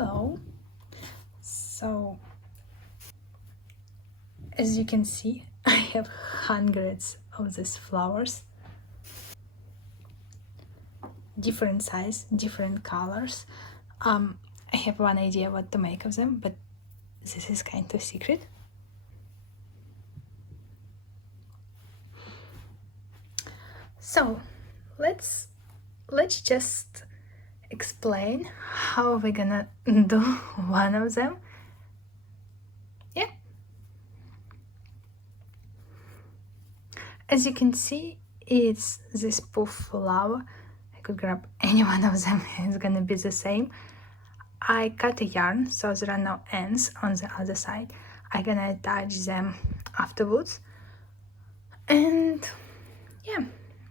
Hello. So as you can see, I have hundreds of these flowers, different size, different colors. I have one idea what to make of them, but this is kind of secret. So let's just explain how we're gonna do one of them. Yeah. As you can see, it's this poof flower. I could grab any one of them, it's gonna be the same. I cut a yarn, so there are no ends on the other side. I'm gonna attach them afterwards. And yeah,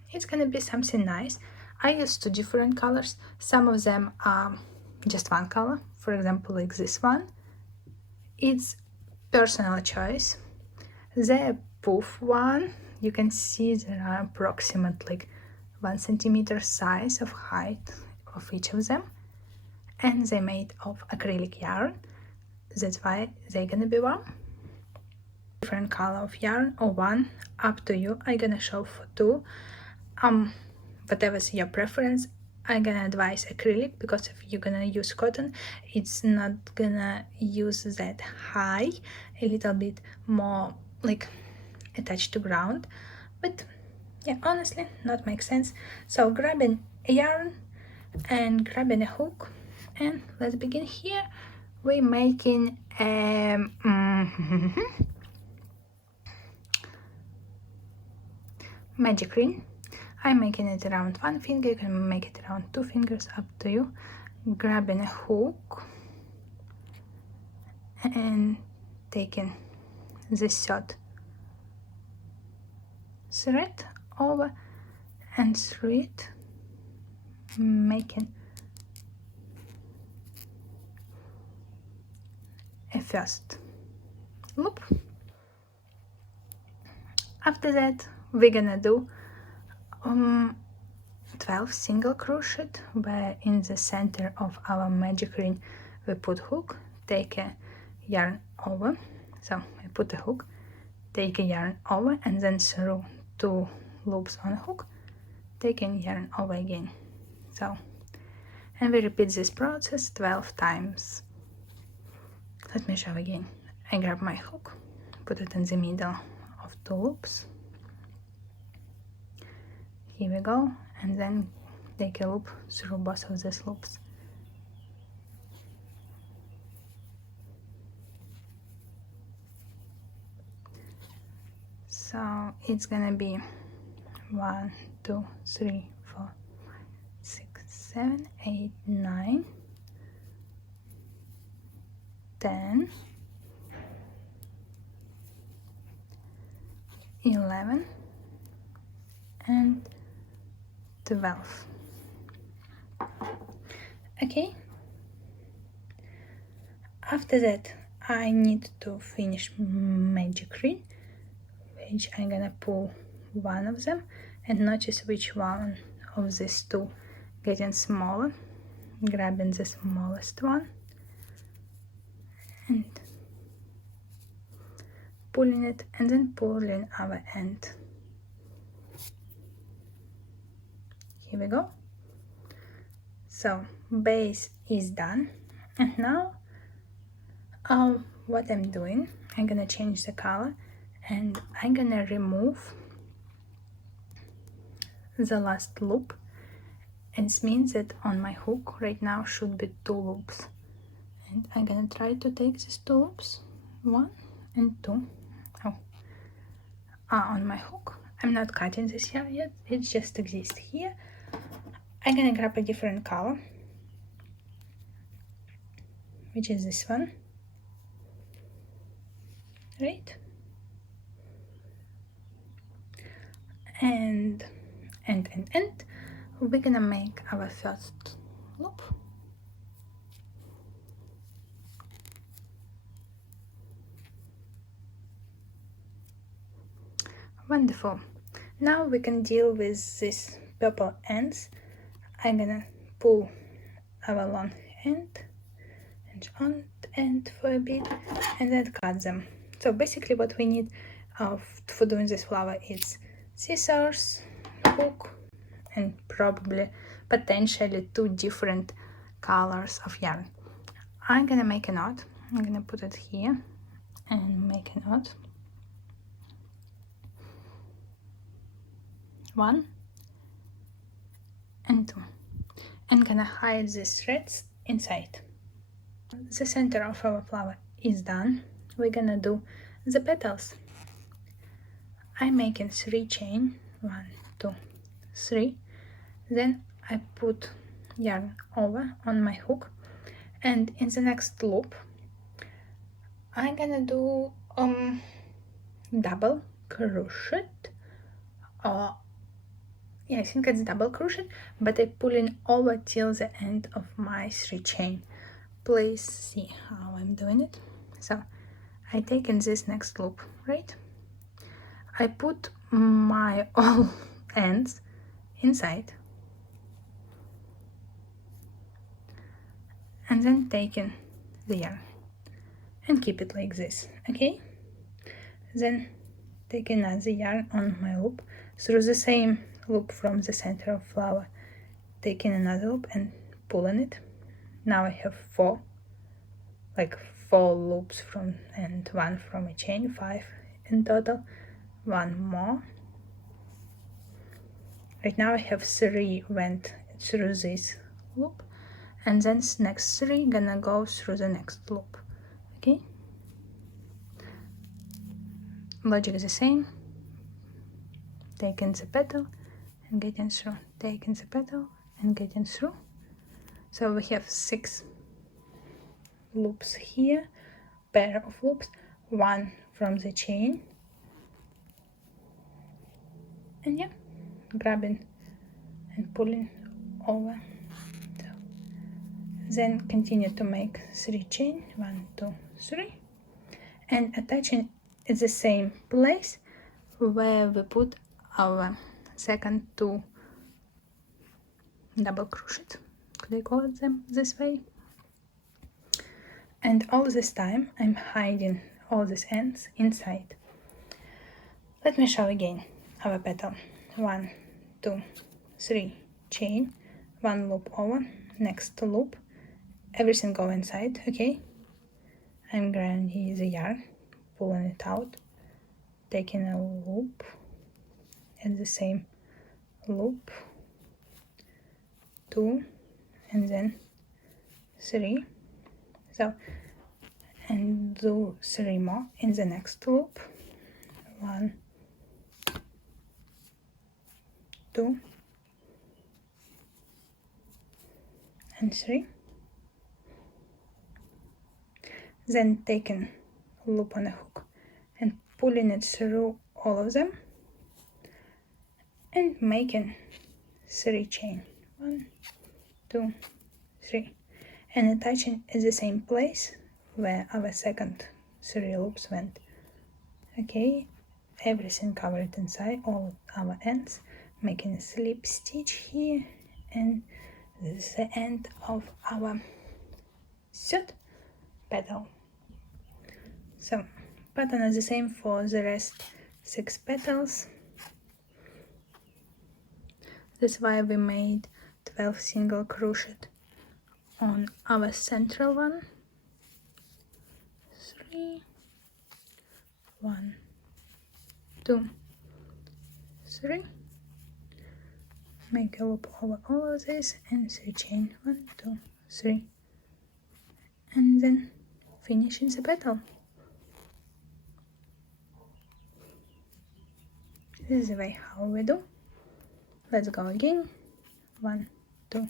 it's gonna be something nice. I use two different colors. Some of them are just one color, for example, like this one. It's personal choice. The poof one, you can see there are approximately 1 centimeter size of height of each of them, and they're made of acrylic yarn. That's why they're gonna be warm. Different color of yarn or one, up to you. I'm gonna show for two. Whatever's your preference. I'm gonna advise acrylic because if you're gonna use cotton, it's not gonna use that high, a little bit more like attached to ground. But yeah, honestly, not make sense. So grabbing a yarn and grabbing a hook, and let's begin here. We're making a magic ring. I'm making it around 1 finger. You can make it around 2 fingers, up to you. Grabbing a hook and taking this third thread over and through it, making a first loop. After that, we're gonna do 12 single crochet, where in the center of our magic ring we put hook, take a yarn over. So I put a hook, take a yarn over, and then through 2 loops on a hook, taking yarn over again. So, and we repeat this process 12 times. Let me show again. I grab my hook, put it in the middle of 2 loops. Here we go, and then take a loop through both of these loops. So it's gonna be 1, 2, 3, 4, 6, 7, 8, 9, 10, 11, and 12. Okay, after that I need to finish magic ring, which I'm gonna pull one of them and notice which one of these two getting smaller, grabbing the smallest one and pulling it, and then pulling our end. Here we go. So base is done, and now what I'm doing, I'm gonna change the color and I'm gonna remove the last loop. It means that on my hook right now should be 2 loops, and I'm gonna try to take these 2 loops, 1 and 2. On my hook. I'm not cutting this yarn yet, it just exists here. I'm gonna grab a different color, which is this one, right? And we're gonna make our first loop. Wonderful. Now we can deal with these purple ends. I'm gonna pull our long end pinch on the end for a bit and then cut them. So basically what we need for doing this flower is scissors, hook, and probably potentially 2 different colors of yarn. I'm gonna make a knot. I'm gonna put it here and make a knot. 1 and 2. I'm gonna hide these threads inside. The center of our flower is done. We're gonna do the petals. I'm making 3 chain, 1, 2, 3. Then I put yarn over on my hook, and in the next loop I'm gonna do double crochet, or yeah, I think it's double crochet, but I'm pulling over till the end of my 3 chain. Please see how I'm doing it. So I take in this next loop, right? I put my all ends inside and then taking the yarn and keep it like this, okay? Then take another yarn on my loop through the same loop from the center of flower, taking another loop and pulling it. Now I have 4 loops from, and 1 from a chain, 5 in total. 1 more. Right now I have 3 went through this loop, and then next 3 gonna go through the next loop, okay? Logic is the same. Taking the petal and getting through, taking the petal and getting through. So we have 6 loops here, pair of loops, 1 from the chain, and yeah, grabbing and pulling over. So then continue to make 3 chain, 1, 2, 3, and attaching at the same place where we put our second 2 double crochet. Could I call it them this way? And all this time I'm hiding all these ends inside. Let me show again our petal. 1, 2, 3 chain, 1 loop over, next loop, everything go inside, okay? I'm grabbing the yarn, pulling it out, taking a loop and the same loop, 2 and then 3. So, and do 3 more in the next loop. 1, 2 and 3. Then taking a loop on a hook and pulling it through all of them and making 3 chain. 1, 2, 3, and attaching at the same place where our second 3 loops went. Okay, everything covered inside, all our ends, making a slip stitch here, and this is the end of our 3rd petal. So pattern is the same for the rest 6 petals. That's why we made 12 single crochet on our central one. 3, 1, 2, 3. Make a loop over all of this and 3 chain. 1, 2, 3, and then finishing the petal. This is the way how we do. Let's go again. 1, 2,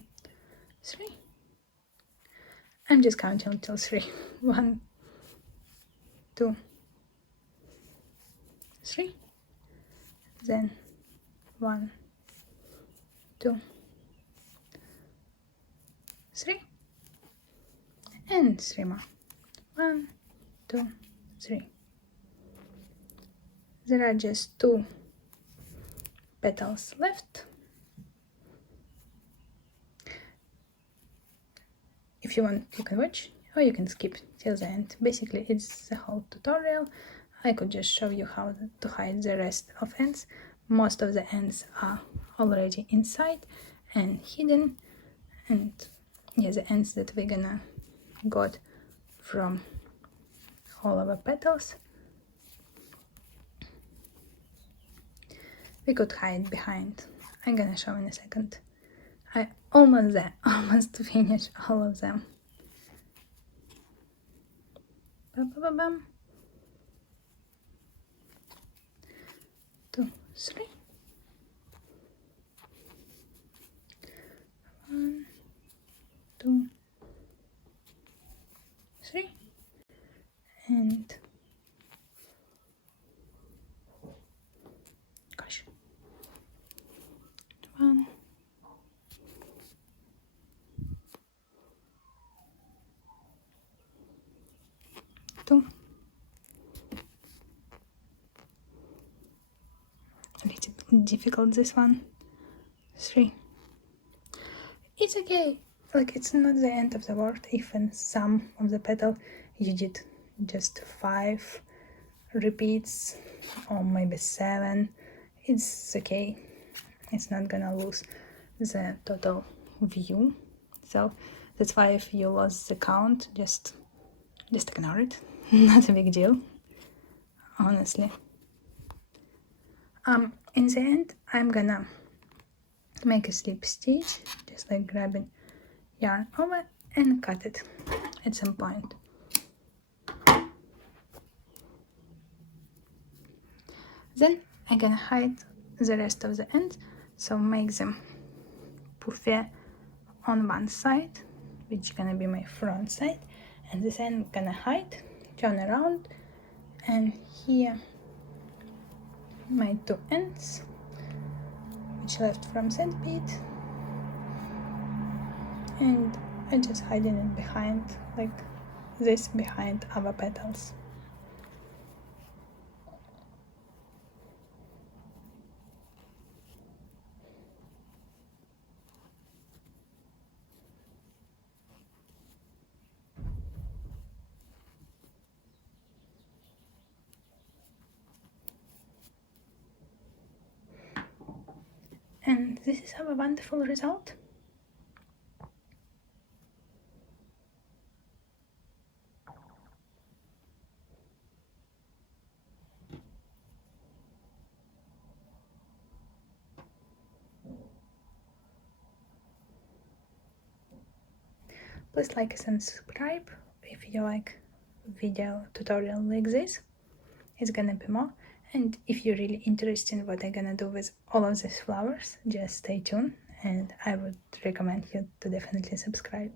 3. I'm just counting until 3. 1, 2, 3. Then 1, 2, 3, and 3 more. 1, 2, 3. There are just 2 petals left. If you want, you can watch, or you can skip till the end. Basically it's the whole tutorial. I could just show you how to hide the rest of ends. Most of the ends are already inside and hidden, and yeah, the ends that we're gonna got from all our petals we could hide behind. I'm gonna show in a second. I almost there, almost finished all of them. Bam, bam, bam. 2, 3. 1, 2, 3, and gosh, 1, 2. A little bit difficult this one. 3. It's okay. Like, it's not the end of the world if in some of the petal you did just 5 repeats or maybe 7. It's okay. It's not gonna lose the total view. So that's why if you lost the count, just ignore it. Not a big deal, honestly. In the end, I'm gonna make a slip stitch, just like grabbing yarn over and cut it at some point. Then I'm gonna hide the rest of the ends, so make them puffier on one side, which is gonna be my front side, and this end I'm gonna hide, turn around, and here my 2 ends which left from that bit, and I'm just hiding it behind, like this, behind our petals. And this is our wonderful result. Please like and subscribe if you like video tutorial like this. It's gonna be more. And if you're really interested in what I'm gonna do with all of these flowers, just stay tuned, and I would recommend you to definitely subscribe.